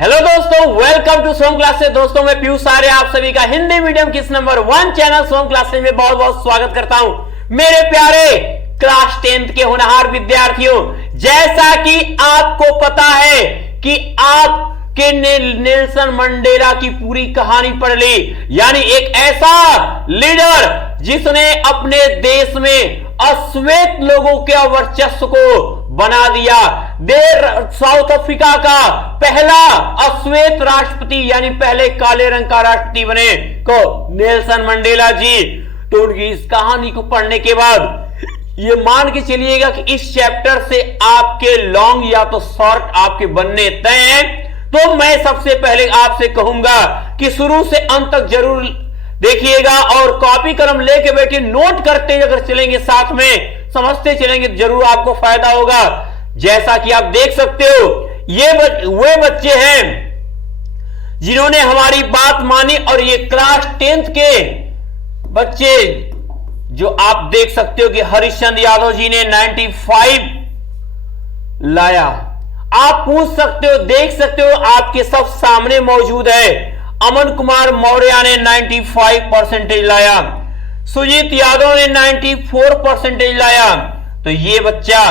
Hello दोस्तों, welcome to Som classes. दोस्तों मैं पीयूष आर्य आप सभी का हिंदी मीडियम किस नंबर 1 चैनल सोम क्लासेस में बहुत बहुत स्वागत करता हूं। मेरे प्यारे क्लास 10th के होनहार विद्यार्थियों, जैसा कि आपको पता है कि आपके नेल्सन मंडेला की पूरी कहानी पढ़ ली, यानी एक ऐसा लीडर जिसने अपने देश में अश्वेत लोगों के वर्चस्व को बना दिया। साउथ अफ्रीका का पहला अश्वेत राष्ट्रपति यानी पहले काले रंग का राष्ट्रपति बने को नेल्सन मंडेला जी। तो उनकी इस कहानी को पढ़ने के बाद ये मान के चलिएगा कि इस चैप्टर से आपके लॉन्ग या तो शॉर्ट आपके बनने तय हैं। तो मैं सबसे पहले आपसे कहूंगा कि शुरू से अंत तक जरूर देखिएगा और कॉपी कलम लेके बैठे नोट करते अगर चलेंगे, साथ में समझते चलेंगे, जरूर आपको फायदा होगा। जैसा कि आप देख सकते हो, ये वे बच्चे हैं जिन्होंने हमारी बात मानी और ये क्लास 10th के बच्चे जो आप देख सकते हो कि हरिश्चंद्र यादव जी ने 95 लाया। आप पूछ सकते हो, देख सकते हो, आपके सब सामने मौजूद है। अमन कुमार मौर्य ने 95% लाया, सुजीत यादव ने 94% लाया। तो ये बच्चा,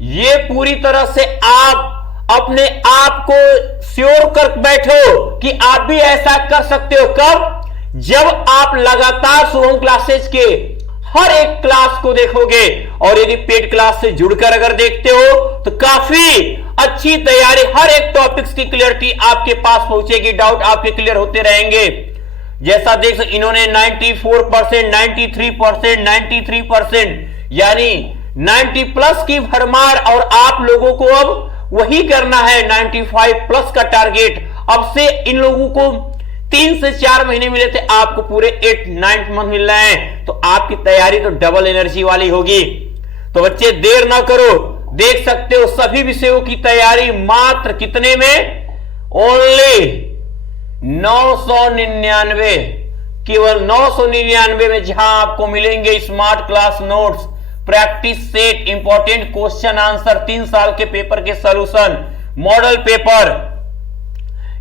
ये पूरी तरह से आप अपने आप को श्योर कर बैठो कि आप भी ऐसा कर सकते हो। कब? जब आप लगातार सोम क्लासेस के हर एक क्लास को देखोगे और यदि पेड क्लास से जुड़कर अगर देखते हो तो काफी अच्छी तैयारी, हर एक टॉपिक्स की क्लियरिटी आपके पास पहुंचेगी, डाउट आपके क्लियर होते रहेंगे। जैसा देख सकते, इन्होंने 94%, 93%, 93% यानी 90 प्लस की भरमार, और आप लोगों को अब वही करना है 95 प्लस का टारगेट। अब से इन लोगों को 3 से 4 महीने मिले थे, आपको पूरे 8-9 मंथ मिल रहे हैं। तो आपकी तैयारी तो डबल एनर्जी वाली होगी। तो बच्चे देर ना करो, देख सकते हो सभी विषयों की तैयारी मात्र कितने में, ओनली 999, केवल 999 में, जहां आपको मिलेंगे smart class notes, practice set, important question answer, 3 साल के पेपर के सॉल्यूशन, मॉडल पेपर।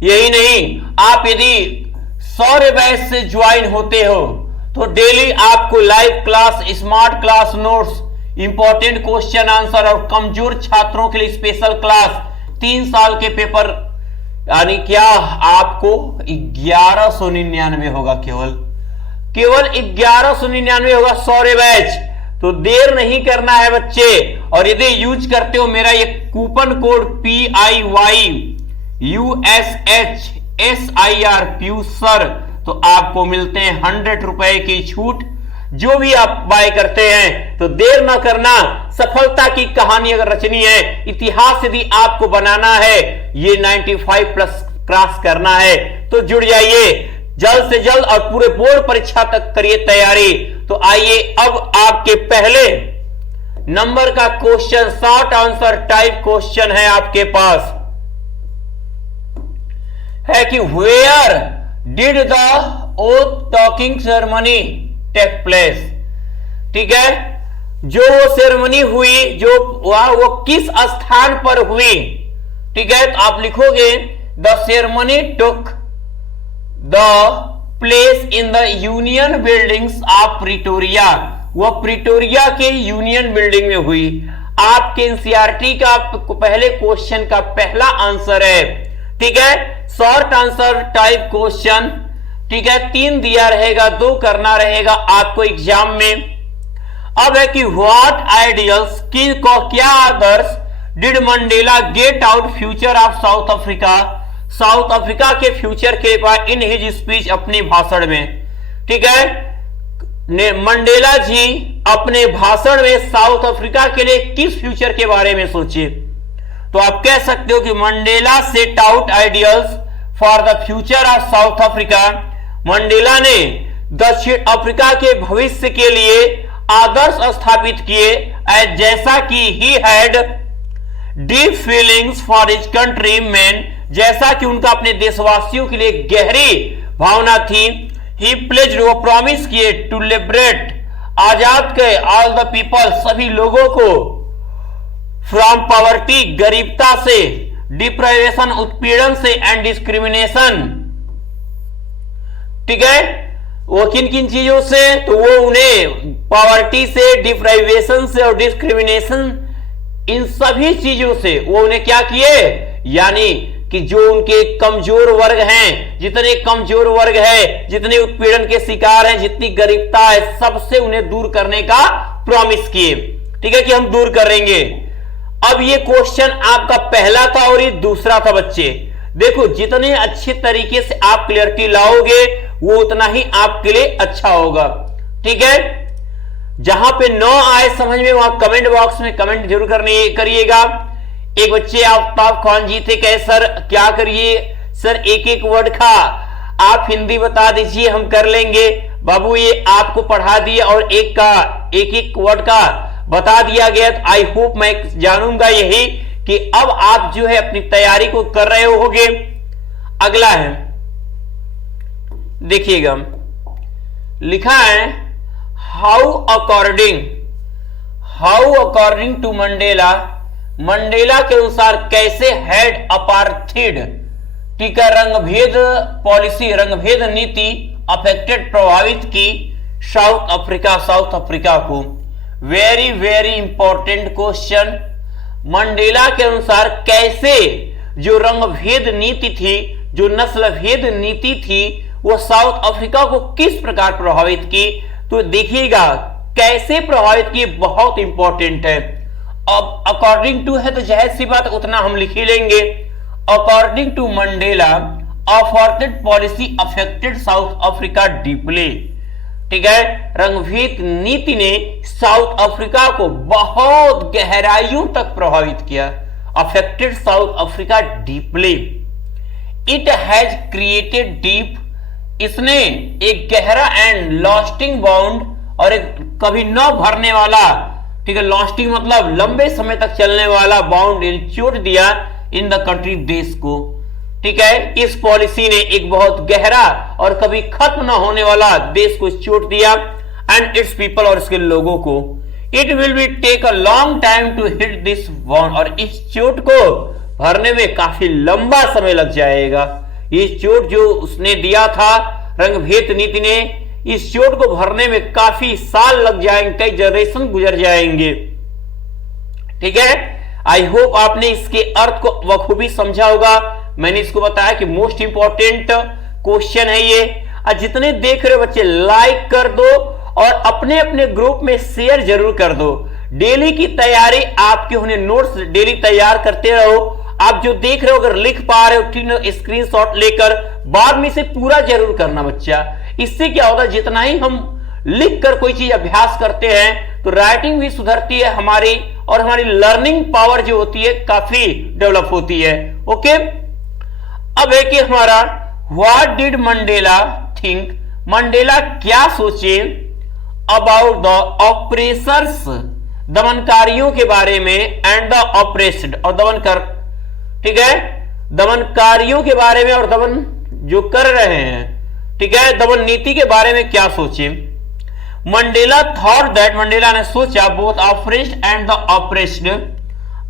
यही नहीं, आप यदि सौर्य बैच से ज्वाइन होते हो तो डेली आपको live class, smart class notes, important question answer और कमजोर छात्रों के लिए स्पेशल क्लास, 3 साल के पेपर, यानी क्या आपको 1199 होगा, केवल 1199 होगा सौर्य बैच। तो देर नहीं करना है बच्चे। और यदि यूज करते हो मेरा ये कूपन कोड PIYUSHSIR प्यूसर, तो आपको मिलते हैं 100 रुपए की छूट जो भी आप बाय करते हैं। तो देर ना करना, सफलता की कहानी अगर रचनी है, इतिहास यदि आपको बनाना है, ये 95 प्लस क्रॉस करना है, तो जुड़ जाइए जल्द से जल्द और पूरे बोर्ड परीक्षा तक करिए तैयारी। तो आइए अब आपके पहले नंबर का question, short answer type question है आपके पास, है कि where did the oath taking ceremony take place. ठीक है, जो वो सेरेमनी हुई, जो वो किस स्थान पर हुई। ठीक है, तो आप लिखोगे the ceremony took the place in the union buildings of Pretoria. वो प्रिटोरिया के यूनियन बिल्डिंग में हुई। आपके एनसीईआरटी का पहले क्वेश्चन का पहला आंसर है। ठीक है, शॉर्ट आंसर टाइप क्वेश्चन। ठीक है, 3 दिया रहेगा, 2 करना रहेगा आपको एग्जाम में। अब है कि व्हाट आइडियल्स, क्या आदर्श did Mandela get out future of South Africa, South Africa के फ्यूचर के बाद इन हिज स्पीच, अपने भाषण में। ठीक है, मंडेला जी अपने भाषण में साउथ अफ्रीका के लिए किस फ्यूचर के बारे में सोचे। तो आप कह सकते हो कि Mandela set out ideals for the future of South Africa. Mandela ने दक्षिण अफ्रीका के भविष्य के लिए आदर्श स्थापित किए, जैसा कि he had deep feelings for his country man, जैसा कि उनका अपने देशवासियों के लिए गहरी भावना थी। ही प्लेज्ड, वो प्रॉमिस किए, टू लिबरेट, आजाद के ऑल द पीपल, सभी लोगों को, फ्रॉम पॉवर्टी, गरीबता से, डिप्राइवेशन उत्पीड़न से एंड डिस्क्रिमिनेशन। ठीक है, वो किन किन चीजों से, तो वो उन्हें पॉवर्टी से, डिप्राइवेशन से और डिस्क्रिमिनेशन, इन सभी चीजों से वो उन्हें क्या किए, यानी कि जो उनके कमजोर वर्ग हैं, जितने कमजोर वर्ग है, जितने उत्पीड़न के शिकार हैं, जितनी गरीबता है, सबसे उन्हें दूर करने का प्रॉमिस किए। ठीक है, कि हम दूर करेंगे। अब ये क्वेश्चन आपका पहला था और ये दूसरा था बच्चे। देखो, जितने अच्छे तरीके से आप क्लियरिटी लाओगे वो उतना ही आपके लिए अच्छा होगा। ठीक है, जहां पे न आए समझ में वहां कमेंट बॉक्स में कमेंट जरूर करिएगा। एक बच्चे आफ्ताब खान जी थे, कहे सर क्या करिए, सर एक एक वर्ड का आप हिंदी बता दीजिए, हम कर लेंगे। बाबू ये आपको पढ़ा दिया और एक एक वर्ड का बता दिया गया। तो आई होप, मैं जानूंगा यही कि अब आप जो है अपनी तैयारी को कर रहे होगे। अगला है, देखिएगा, लिखा है how according to Mandela, Mandela के अनुसार कैसे हैड अपार्थीड, ठीक है, रंगभेद पॉलिसी, रंगभेद नीति अफेक्टेड, प्रभावित की साउथ अफ्रीका को। Very very important question. Mandela के अनुसार कैसे जो रंगभेद नीति थी, जो नस्ल भेद नीति थी, वो साउथ अफ्रीका को किस प्रकार प्रभावित की। तो देखिएगा कैसे प्रभावित की, बहुत इंपॉर्टेंट है। अब अकॉर्डिंग टू है तो जाहिर सी बात उतना हम लिख ही लेंगे। According to Mandela, apartheid policy affected South Africa deeply. ठीक है, रंगभेद नीति ने साउथ अफ्रीका को बहुत गहराइयों तक प्रभावित किया। Affected South Africa deeply. It has created deep, इसने एक गहरा एंड लास्टिंग बाउंड, और एक कभी न भरने वाला, ठीक है, लास्टिंग मतलब लंबे समय तक चलने वाला, बाउंड चोट दिया इन द कंट्री, देश को। ठीक है, इस पॉलिसी ने एक बहुत गहरा और कभी खत्म ना होने वाला देश को चोट दिया, एंड इट्स पीपल, और इसके लोगों को। It will be take a long time to hit this bound, और इस चोट को भरने में काफी लंबा समय लग जाएगा। ये चोट जो उसने दिया था, रंगभेद नीति ने, इस चोट को भरने में काफी साल लग जाएंगे, कई जनरेशन गुजर जाएंगे। ठीक है, आई होप आपने इसके अर्थ को बखूबी समझा होगा। मैंने इसको बताया कि मोस्ट इंपॉर्टेंट क्वेश्चन है ये। और जितने देख रहे हो बच्चे, लाइक कर दो और अपने अपने ग्रुप में शेयर जरूर कर दो। डेली की तैयारी आपके होने, नोट्स डेली तैयार करते रहो। आप जो देख रहे हो अगर लिख पा रहे हो, ठीक, स्क्रीनशॉट लेकर बाद में से पूरा जरूर करना बच्चा। इससे क्या होता है, जितना ही हम लिख कर कोई चीज अभ्यास करते हैं तो राइटिंग भी सुधरती है हमारी, और हमारी लर्निंग पावर जो होती है काफी डेवलप होती है। ओके, अब है कि हमारा what did Mandela think, Mandela क्या सोचे अबाउट द ऑपरेसर्स, दमनकारियों के बारे में, एंड द ऑपरेस्ड, और दमन कर, ठीक है, दमनकारियों के बारे में और दमन जो कर रहे हैं, ठीक है, दमन नीति के बारे में क्या सोचे। मंडेला थॉट दैट, मंडेला ने सोचा, both oppressed and the oppressed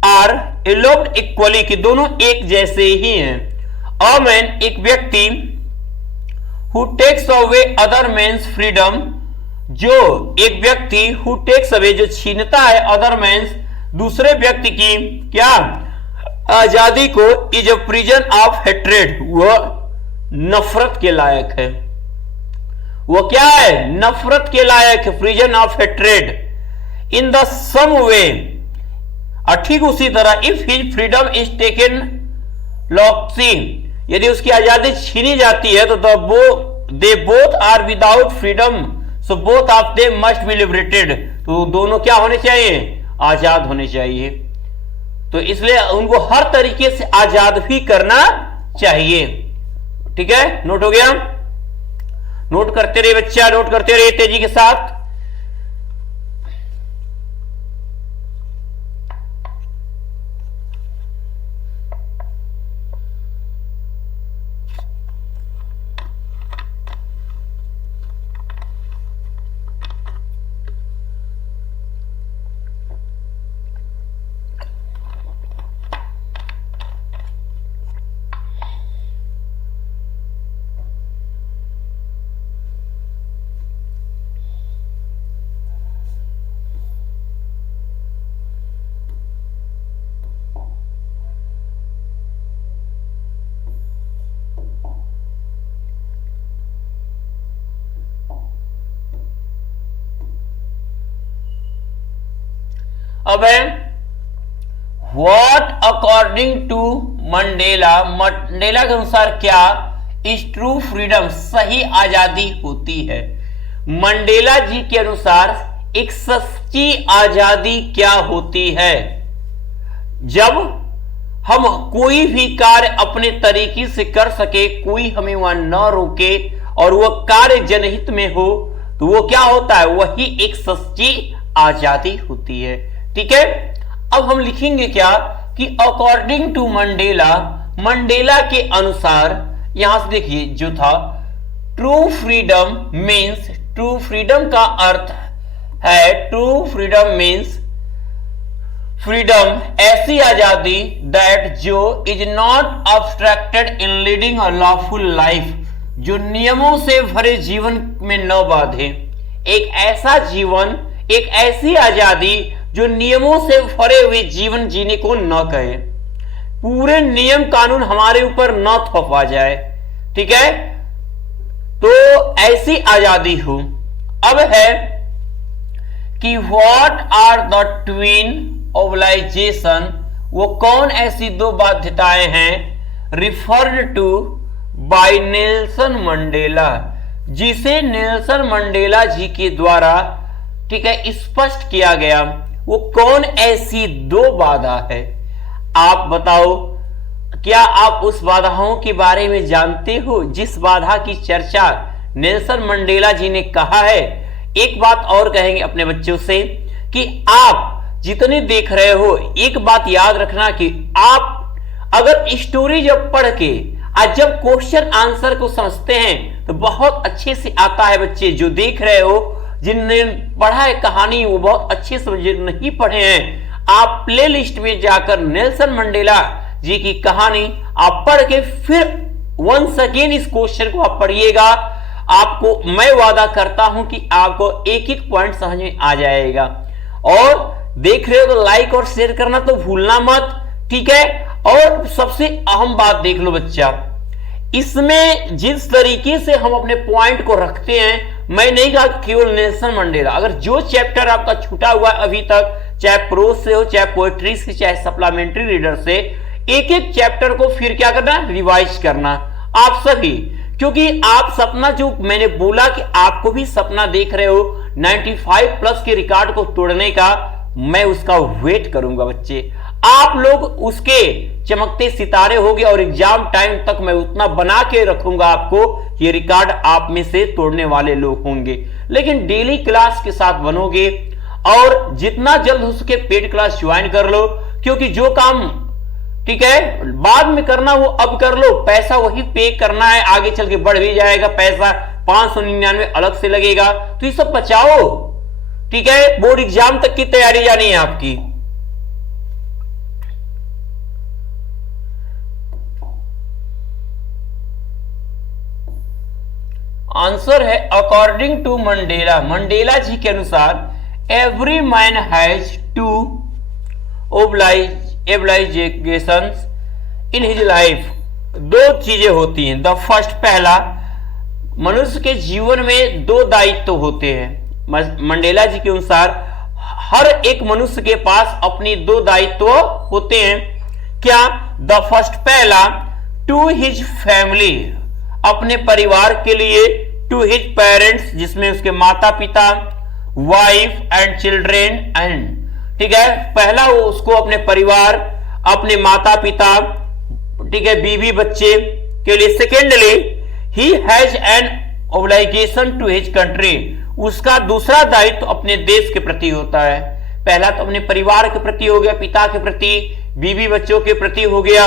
are eloped equally, कि दोनों एक जैसे ही हैं। अ मैन, एक व्यक्ति, who takes away other man's freedom, जो एक व्यक्ति, हु टेक्स अवे, जो छीनता है, अदर मैन्स, दूसरे व्यक्ति की क्या आजादी को, is a prison of hatred, वह नफरत के लायक है। वो क्या है, नफरत के लायक है, prison of hatred. In the same way, ठीक उसी तरह, if his freedom is taken लॉक्सी, यदि उसकी आजादी छीनी जाती है तो they both are without freedom, so both of them must be liberated, तो दोनों क्या होने चाहिए, आजाद होने चाहिए। तो इसलिए उनको हर तरीके से आजाद भी करना चाहिए। ठीक है, नोट हो गया, नोट करते रहिए बच्चा, नोट करते रहिए तेजी के साथ। अब है what according to Mandela, Mandela के अनुसार क्या इज ट्रू फ्रीडम, सही आजादी होती है। मंडेला जी के अनुसार एक सच्ची आजादी क्या होती है? जब हम कोई भी कार्य अपने तरीके से कर सके, कोई हमें वहां न रोके और वह कार्य जनहित में हो, तो वो क्या होता है? वही एक सच्ची आजादी होती है। ठीक है, अब हम लिखेंगे क्या कि अकॉर्डिंग टू मंडेला, मंडेला के अनुसार, यहां से देखिए जो था true freedom means, true freedom का अर्थ है, ट्रू फ्रीडम मीन्स फ्रीडम ऐसी आजादी दैट जो is not obstructed in leading a lawful life, जो नियमों से भरे जीवन में न बाधे। एक ऐसा जीवन, एक ऐसी आजादी जो नियमों से भरे हुए जीवन जीने को न कहे, पूरे नियम कानून हमारे ऊपर न थोपा जाए। ठीक है, तो ऐसी आजादी हो। अब है कि what are the twin obligation, वो कौन ऐसी दो बाध्यताएं हैं referred to by Nelson Mandela, जिसे नेल्सन मंडेला जी के द्वारा, ठीक है, स्पष्ट किया गया। वो कौन ऐसी दो बाधा है? आप बताओ, क्या आप उस बाधाओं के बारे में जानते हो जिस बाधा की चर्चा नेल्सन मंडेला जी ने कहा है? एक बात और कहेंगे अपने बच्चों से कि आप जितने देख रहे हो, एक बात याद रखना कि आप अगर स्टोरी जब पढ़ के आज जब क्वेश्चन आंसर को समझते हैं तो बहुत अच्छे से आता है। बच्चे जो देख रहे हो, जिनने पढ़ा है कहानी, वो बहुत अच्छे से नहीं पढ़े हैं, आप प्लेलिस्ट में जाकर नेल्सन मंडेला जी की कहानी आप पढ़ के फिर वंस अगेन इस क्वेश्चन को आप पढ़िएगा। आपको मैं वादा करता हूं कि आपको एक एक पॉइंट समझ में आ जाएगा। और देख रहे हो तो लाइक और शेयर करना तो भूलना मत। ठीक है, और सबसे अहम बात देख लो बच्चा, इसमें जिस तरीके से हम अपने पॉइंट को रखते हैं, मैं नहीं कहा केवल नेल्सन मंडेला, अगर जो चैप्टर आपका छूटा हुआ है अभी तक, चाहे प्रोज से हो, चाहे पोएट्री से, चाहे सप्लीमेंट्री रीडर से, एक एक चैप्टर को फिर क्या करना, रिवाइज करना आप सभी। क्योंकि आप सपना, जो मैंने बोला कि आपको भी सपना देख रहे हो 95 प्लस के रिकॉर्ड को तोड़ने का, मैं उसका वेट करूंगा बच्चे। आप लोग उसके चमकते सितारे होंगे और एग्जाम टाइम तक मैं उतना बना के रखूंगा आपको, ये रिकॉर्ड आप में से तोड़ने वाले लोग होंगे। लेकिन डेली क्लास के साथ बनोगे और जितना जल्द हो सके पेड क्लास ज्वाइन कर लो, क्योंकि जो काम, ठीक है, बाद में करना वो अब कर लो, पैसा वही पे करना है, आगे चल के बढ़ भी जाएगा पैसा, 599 अलग से लगेगा, तो ये सब बचाओ। ठीक है, बोर्ड एग्जाम तक की तैयारी जानी है आपकी। आंसर है according to Mandela, Mandela ji के अनुसार every man has two obligations in his life, दो चीजें होती हैं। द फर्स्ट, पहला, मनुष्य के जीवन में दो दायित्व होते हैं। मंडेला जी के अनुसार हर एक मनुष्य के पास अपनी दो दायित्व होते हैं। क्या? द फर्स्ट, पहला, टू हिज फैमिली, अपने परिवार के लिए, टू हिज पेरेंट्स, जिसमें उसके माता पिता, वाइफ एंड चिल्ड्रेन एंड, ठीक है, पहला वो उसको अपने परिवार, अपने माता पिता, ठीक है, बीवी बच्चे के लिए। Secondly, he has an obligation to his country, उसका दूसरा दायित्व अपने देश के प्रति होता है। पहला तो अपने परिवार के प्रति हो गया, पिता के प्रति, बीवी बच्चों के प्रति हो गया,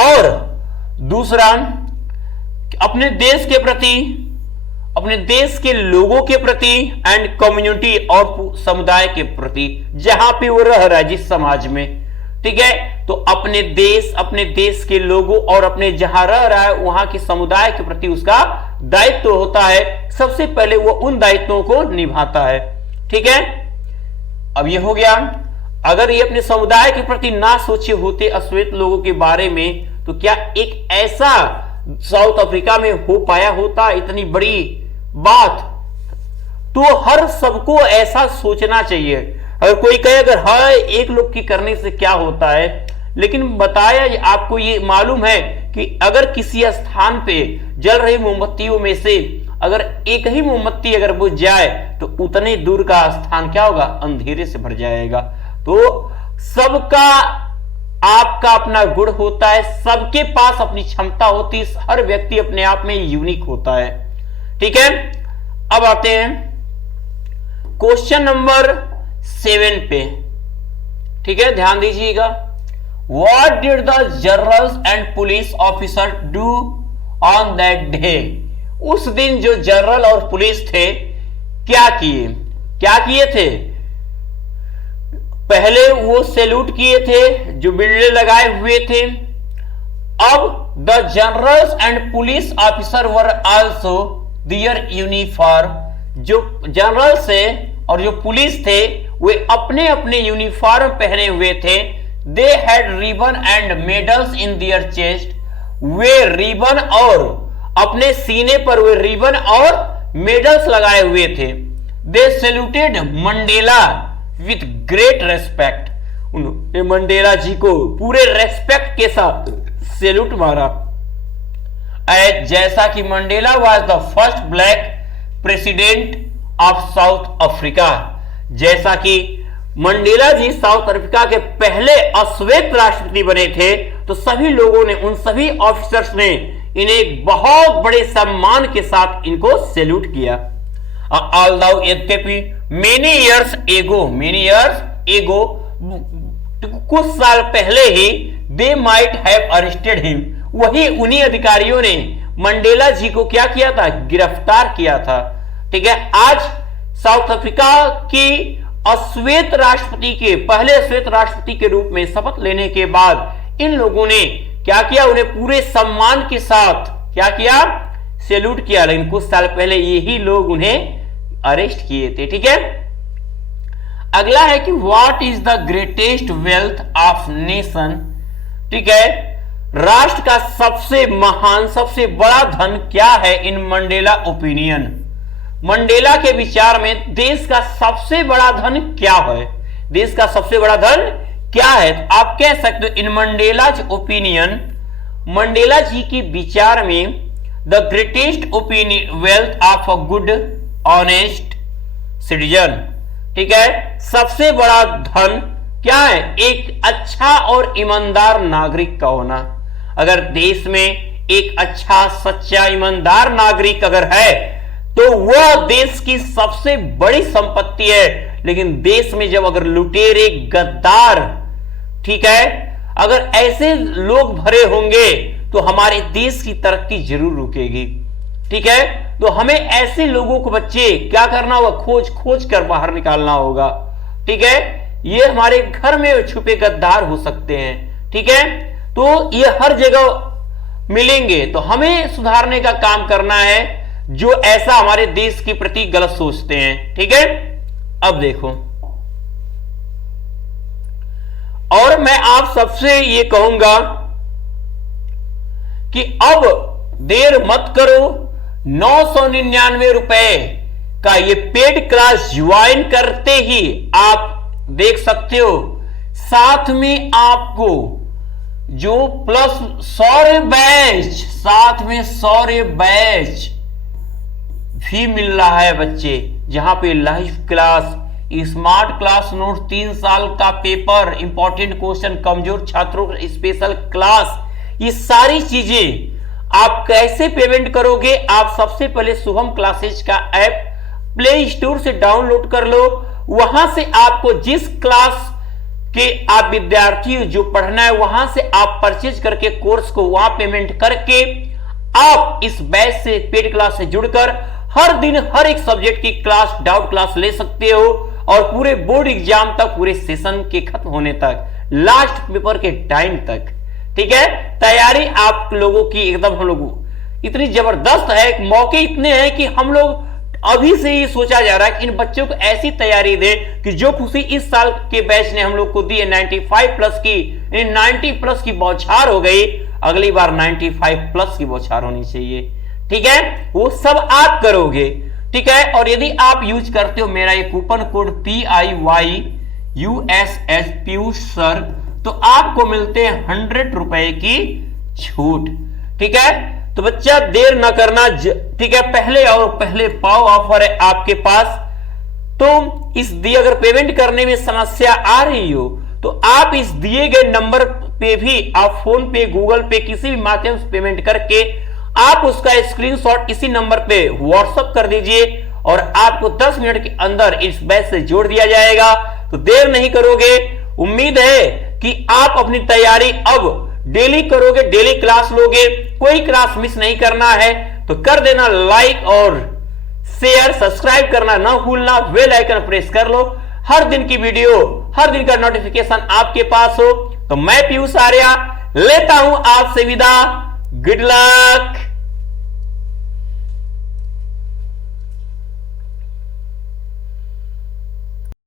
और दूसरा अपने देश के प्रति, अपने देश के लोगों के प्रति एंड कम्युनिटी और समुदाय के प्रति, जहां पे वो रह रहा है, जिस समाज में। ठीक है, तो अपने देश के लोगों और अपने जहां रह रहा है वहां के समुदाय के प्रति उसका दायित्व होता है। सबसे पहले वो उन दायित्वों को निभाता है। ठीक है, अब ये हो गया। अगर ये अपने समुदाय के प्रति ना सोचे होते अश्वेत लोगों के बारे में, तो क्या एक ऐसा साउथ अफ्रीका में हो पाया होता इतनी बड़ी बात? तो हर सबको ऐसा सोचना चाहिए। अगर कोई कहे अगर हाय एक लोग की करने से क्या होता है, लेकिन बताया आपको ये मालूम है कि अगर किसी स्थान पे जल रही मोमबत्तियों में से अगर एक ही मोमबत्ती अगर बुझ जाए तो उतने दूर का स्थान क्या होगा, अंधेरे से भर जाएगा। तो सबका आपका अपना गुण होता है, सबके पास अपनी क्षमता होती है, हर व्यक्ति अपने आप में यूनिक होता है। ठीक है, अब आते हैं क्वेश्चन नंबर 7 पे। ठीक है, ध्यान दीजिएगा। What did the generals and police officer do on that day? उस दिन जो जनरल और पुलिस थे क्या किए थे? पहले वो सैल्यूट किए थे, जो बिल्ले लगाए हुए थे। अब the generals and police officer were also their uniform, जो जनरल से और जो पुलिस थे वे अपने अपने यूनिफॉर्म पहने हुए थे। They had ribbon and medals in their chest, वे रिबन और अपने सीने पर वे रिबन और मेडल्स लगाए हुए थे। They saluted Mandela with great respect, उन्होंने मंडेला जी को पूरे रेस्पेक्ट के साथ सैल्यूट मारा। जैसा कि Mandela was the first black president of South Africa, जैसा कि मंडेला जी साउथ अफ्रीका के पहले अश्वेत राष्ट्रपति बने थे, तो सभी लोगों ने, उन सभी ऑफिसर्स ने इन्हें एक बहुत बड़े सम्मान के साथ इनको सैल्यूट किया। ऑल्दो यद्यपि मेनी इयर्स एगो कुछ साल पहले ही they might have arrested him, वही उन्हीं अधिकारियों ने मंडेला जी को क्या किया था, गिरफ्तार किया था। ठीक है, आज साउथ अफ्रीका की अश्वेत राष्ट्रपति के पहले अश्वेत राष्ट्रपति के रूप में शपथ लेने के बाद इन लोगों ने क्या किया, उन्हें पूरे सम्मान के साथ क्या किया, सैल्यूट किया। लेकिन कुछ साल पहले यही लोग उन्हें अरेस्ट किए थे। ठीक है, अगला है कि what is the greatest wealth of nation. ठीक है, राष्ट्र का सबसे महान, सबसे बड़ा धन क्या है इन मंडेला ओपिनियन। मंडेला के विचार में देश का सबसे बड़ा धन क्या है, देश का सबसे बड़ा धन क्या है। तो आप कह सकते हो इन मंडेलाज ओपिनियन, मंडेला जी के विचार में the greatest opinion wealth of a good honest citizen. ठीक है, सबसे बड़ा धन क्या है, एक अच्छा और ईमानदार नागरिक का होना। अगर देश में एक अच्छा सच्चा ईमानदार नागरिक अगर है तो वह देश की सबसे बड़ी संपत्ति है। लेकिन देश में जब अगर लुटेरे, गद्दार, ठीक है, अगर ऐसे लोग भरे होंगे तो हमारे देश की तरक्की जरूर रुकेगी। ठीक है, तो हमें ऐसे लोगों को बच्चे क्या करना होगा, खोज कर बाहर निकालना होगा। ठीक है, ये हमारे घर में छुपे गद्दार हो सकते हैं। ठीक है, तो ये हर जगह मिलेंगे, तो हमें सुधारने का काम करना है जो ऐसा हमारे देश के प्रति गलत सोचते हैं। ठीक है, अब देखो, और मैं आप सबसे ये कहूंगा कि अब देर मत करो, 999 रुपए का ये पेड क्लास ज्वाइन करते ही आप देख सकते हो, साथ में आपको जो प्लस 100 बैच, साथ में 100 बैच भी मिल रहा है बच्चे, जहां पे live class, smart class note, 3 साल का पेपर, इंपॉर्टेंट क्वेश्चन, कमजोर छात्रों का स्पेशल क्लास, ये सारी चीजें आप कैसे पेमेंट करोगे। आप सबसे पहले शुभम क्लासेज का ऐप प्ले स्टोर से डाउनलोड कर लो, वहां से आपको जिस क्लास के आप विद्यार्थी जो पढ़ना है वहां से आप परचेज करके कोर्स को वहां पेमेंट करके आप इस बैच से, पेड क्लास से जुड़कर हर दिन हर एक सब्जेक्ट की क्लास, डाउट क्लास ले सकते हो और पूरे बोर्ड एग्जाम तक, पूरे सेशन के खत्म होने तक, लास्ट पेपर के टाइम तक। ठीक है, तैयारी आप लोगों की एकदम, हम लोग इतनी जबरदस्त है, मौके इतने हैं कि हम लोग अभी से ही सोचा जा रहा है कि इन बच्चों को ऐसी तैयारी दे कि जो खुशी इस साल के बैच ने हम लोग को दी है 95 प्लस की, 90 प्लस की बौछार हो गई, अगली बार 95 प्लस की बौछार होनी चाहिए। ठीक है, वो सब आप करोगे। ठीक है, और यदि आप यूज करते हो मेरा ये coupon code PIY USS Piyush sir, तो आपको मिलते हैं 100 रुपए की छूट। ठीक है, तो बच्चा देर ना करना, ठीक है, पहले और पहले पाओ ऑफर है आपके पास। तो इस दिए अगर पेमेंट करने में समस्या आ रही हो तो आप इस दिए गए नंबर पे भी आप फोन पे, गूगल पे, किसी भी माध्यम से पेमेंट करके आप उसका स्क्रीनशॉट इसी नंबर पे व्हाट्सएप कर दीजिए और आपको 10 मिनट के अंदर इस बैच से जोड़ दिया जाएगा। तो देर नहीं करोगे, उम्मीद है कि आप अपनी तैयारी अब डेली करोगे, डेली क्लास लोगे, कोई क्लास मिस नहीं करना है। तो कर देना लाइक और शेयर, सब्सक्राइब करना ना भूलना, बेल आइकन प्रेस कर लो, हर दिन की वीडियो, हर दिन का नोटिफिकेशन आपके पास हो। तो मैं पीयूष आर्या लेता हूं आपसे विदा। Good luck.